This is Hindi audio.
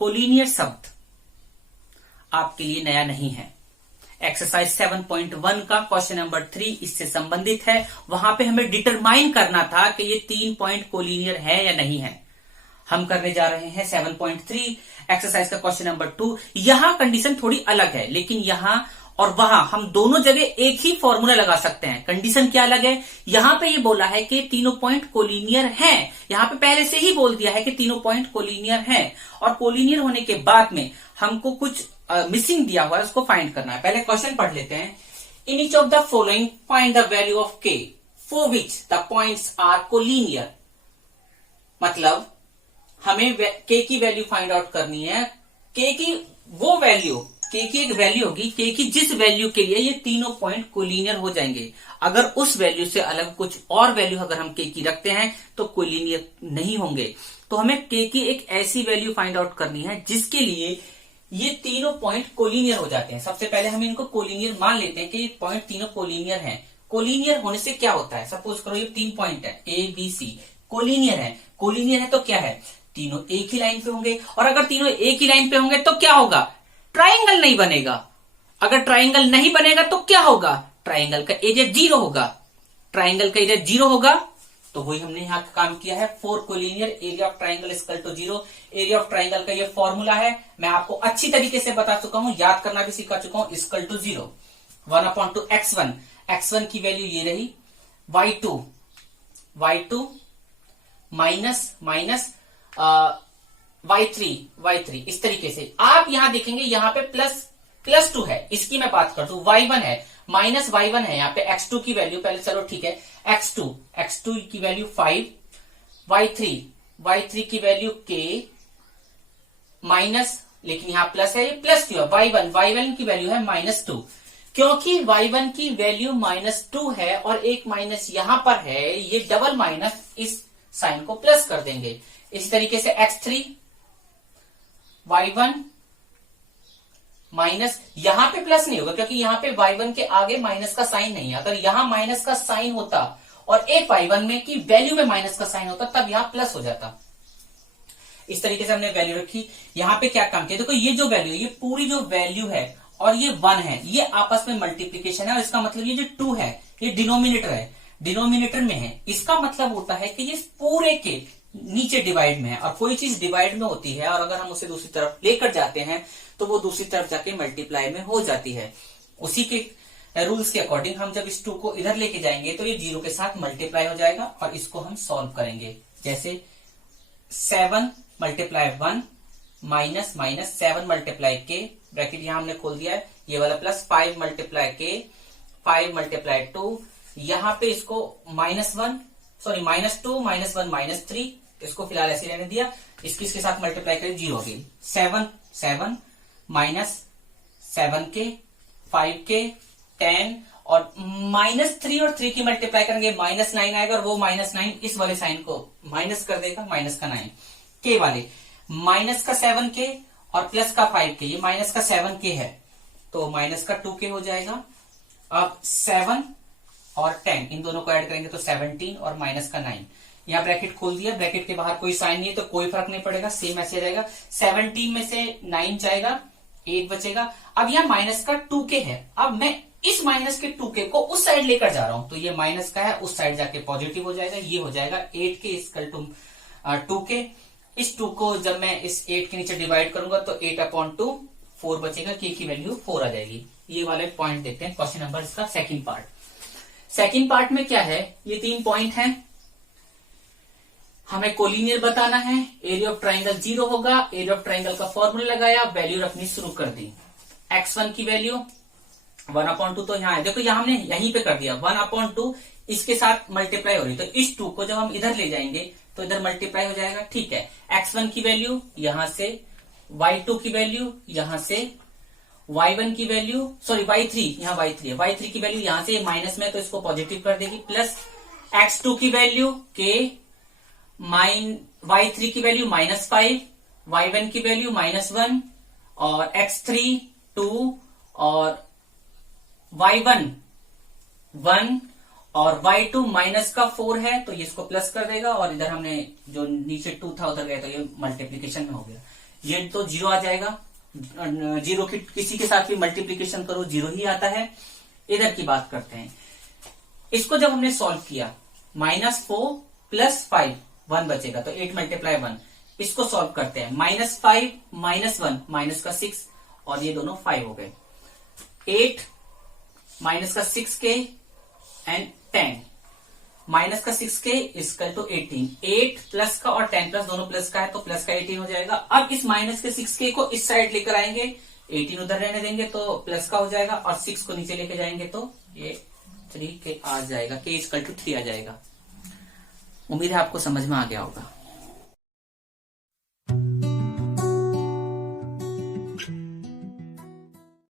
कोलिनियर शब्द आपके लिए नया नहीं है। एक्सरसाइज 7.1 का क्वेश्चन नंबर 3 इससे संबंधित है। वहां पे हमें डिटरमाइन करना था कि ये 3 पॉइंट कोलिनियर है या नहीं है। हम करने जा रहे हैं 7.3 एक्सरसाइज का क्वेश्चन नंबर 2। यहां कंडीशन थोड़ी अलग है, लेकिन यहां और वहां हम दोनों जगह एक ही फॉर्मूला लगा सकते हैं। कंडीशन क्या अलग है? यहां पे ये बोला है कि तीनों पॉइंट कोलिनियर हैं। यहां पे पहले से ही बोल दिया है कि तीनों पॉइंट कोलिनियर हैं, और कोलिनियर होने के बाद में हमको कुछ मिसिंग दिया हुआ है, उसको फाइंड करना है। पहले क्वेश्चन पढ़ लेते हैं। In each of the following find the value of K for which the points are collinear. मतलब हमें के की वैल्यू फाइंड आउट करनी है। के की वो वैल्यू, के की एक वैल्यू होगी, के की जिस वैल्यू के लिए ये तीनों पॉइंट कोलिनियर हो जाएंगे। अगर उस वैल्यू से अलग कुछ और वैल्यू अगर हम के की रखते हैं तो कोलिनियर नहीं होंगे। तो हमें के की एक ऐसी वैल्यू फाइंड आउट करनी है जिसके लिए ये तीनों पॉइंट कोलिनियर हो जाते हैं। सबसे पहले हम इनको कोलिनियर मान लेते हैं कि ये पॉइंट तीनों कोलिनियर हैं। कोलिनियर होने से क्या होता है? सपोज करो ये 3 पॉइंट है ए बी सी, कोलिनियर है। कोलिनियर है तो क्या है? तीनों एक ही लाइन पे होंगे, और अगर तीनों एक ही लाइन पे होंगे तो क्या होगा? ट्राइंगल नहीं बनेगा। अगर ट्राइंगल नहीं बनेगा तो क्या होगा? ट्राइंगल का एरिया 0 होगा। ट्राइंगल का एरिया 0 होगा तो वही हमने यहां काम किया है। 4 collinear area of triangle equal to 0। Area of triangle का ये फॉर्मूला है, मैं आपको अच्छी तरीके से बता चुका हूं, याद करना भी सिखा चुका हूं। Equal to 0 1/2 x1। x1 की वैल्यू ये रही। y2 माइनस y3 इस तरीके से आप यहां देखेंगे। यहां पे प्लस 2 है, इसकी मैं बात करता हूं। y1 है माइनस y1 है। यहाँ पे x2 की वैल्यू पहले चलो ठीक है, x2 की वैल्यू 5, y3 की वैल्यू k माइनस, लेकिन यहां प्लस है, ये प्लस क्यों है? y1 की वैल्यू है -2, क्योंकि y1 की वैल्यू -2 है और एक माइनस यहां पर है, ये डबल माइनस इस साइन को प्लस कर देंगे। इस तरीके से x3 y1 माइनस, यहां पे प्लस नहीं होगा क्योंकि यहां पे y1 के आगे माइनस का साइन नहीं है। अगर यहां माइनस का साइन होता और एक y1 में की वैल्यू में माइनस का साइन होता तब यहां प्लस हो जाता। इस तरीके से हमने वैल्यू रखी। यहां पे क्या काम किया? देखो ये जो वैल्यू, ये पूरी जो वैल्यू है और ये 1 है, ये आपस में मल्टीप्लीकेशन है, और इसका मतलब ये जो 2 है ये डिनोमिनेटर है, डिनोमिनेटर में है। इसका मतलब होता है कि ये पूरे के नीचे डिवाइड में है, और कोई चीज डिवाइड में होती है और अगर हम उसे दूसरी तरफ लेकर जाते हैं तो वो दूसरी तरफ जाके मल्टीप्लाई में हो जाती है। उसी के रूल्स के अकॉर्डिंग हम जब इस 2 को इधर लेके जाएंगे तो ये 0 के साथ मल्टीप्लाई हो जाएगा, और इसको हम सॉल्व करेंगे। जैसे 7 मल्टीप्लाई 1 माइनस 7 मल्टीप्लाई के, ब्रैकेट यहां हमने खोल दिया है, ये वाला प्लस 5 मल्टीप्लाई के, 5 मल्टीप्लाई 2, यहां पे इसको -2 -1 -3, इसको फिलहाल ऐसे रहने दिया। इसके साथ मल्टीप्लाई करें 0 होगी। 7 माइनस 7 के 5 के 10, और -3 और 3 की मल्टीप्लाई करेंगे -9 आएगा, और वो -9 इस वाले साइन को माइनस कर देगा, माइनस का 9 के वाले, माइनस का 7 के और प्लस का 5 के, ये माइनस का 7 के है तो माइनस का 2 के हो जाएगा। अब 7 और 10 इन दोनों को ऐड करेंगे तो 17 और माइनस का 9, यहाँ ब्रैकेट खोल दिया, ब्रैकेट के बाहर कोई साइन नहीं है तो कोई फर्क नहीं पड़ेगा, सेम ऐसे रहेगा। 17 में से 9 जाएगा, 8 बचेगा। अब यहाँ माइनस का 2 के है, अब मैं इस माइनस के 2 के को उस साइड लेकर जा रहा हूं तो ये माइनस का है, उस साइड जाके पॉजिटिव हो जाएगा, ये हो जाएगा 8 के इक्वल टू 2 के। इस 2 को जब मैं इस 8 के नीचे डिवाइड करूंगा तो 8/2 4 बचेगा, के की वैल्यू 4 आ जाएगी। ये वाले पॉइंट देखते हैं क्वेश्चन नंबर इसका सेकंड पार्ट। सेकंड पार्ट में क्या है? ये 3 पॉइंट हैं, हमें कोलिनियर बताना है। एरिया ऑफ ट्राइंगल 0 होगा। एरिया ऑफ ट्राइंगल का फॉर्मूला लगाया, वैल्यू रखनी शुरू कर दी। x1 की वैल्यू 1/2 तो यहाँ है, देखो यहाँ हमने यहीं पे कर दिया 1/2, इसके साथ मल्टीप्लाई हो रही, तो इस 2 को जब हम इधर ले जाएंगे तो इधर मल्टीप्लाई हो जाएगा, ठीक है। x1 की वैल्यू यहां से, y2 की वैल्यू यहां से, y1 की वैल्यू y3, यहाँ y3 है, y3 की वैल्यू यहां से माइनस में तो इसको पॉजिटिव कर देगी, प्लस x2 की वैल्यू k, y3 की वैल्यू -5, y1 की वैल्यू -1, और x3 2, और y1 1, और y2 माइनस का 4 है तो ये इसको प्लस कर देगा, और इधर हमने जो नीचे 2 था उधर गया तो ये मल्टीप्लीकेशन में हो गया। जेड तो 0 आ जाएगा, 0 की किसी के साथ भी मल्टीप्लीकेशन करो 0 ही आता है। इधर की बात करते हैं, इसको जब हमने सॉल्व किया -4 + 5 1 बचेगा, तो 8 × 1 इसको सॉल्व करते हैं। -5 -1 -6 और ये दोनों 5 हो गए। 8 -6k एंड 10 -6k = 18। 8 प्लस का और 10 प्लस दोनों प्लस का है, तो प्लस का 18 हो जाएगा। अब इस -6k को इस साइड लेकर आएंगे, 18 उधर रहने देंगे तो प्लस का हो जाएगा, और 6 को नीचे लेके जाएंगे तो ये 3k आ जाएगा, k = 3 आ जाएगा। उम्मीद है आपको समझ में आ गया होगा।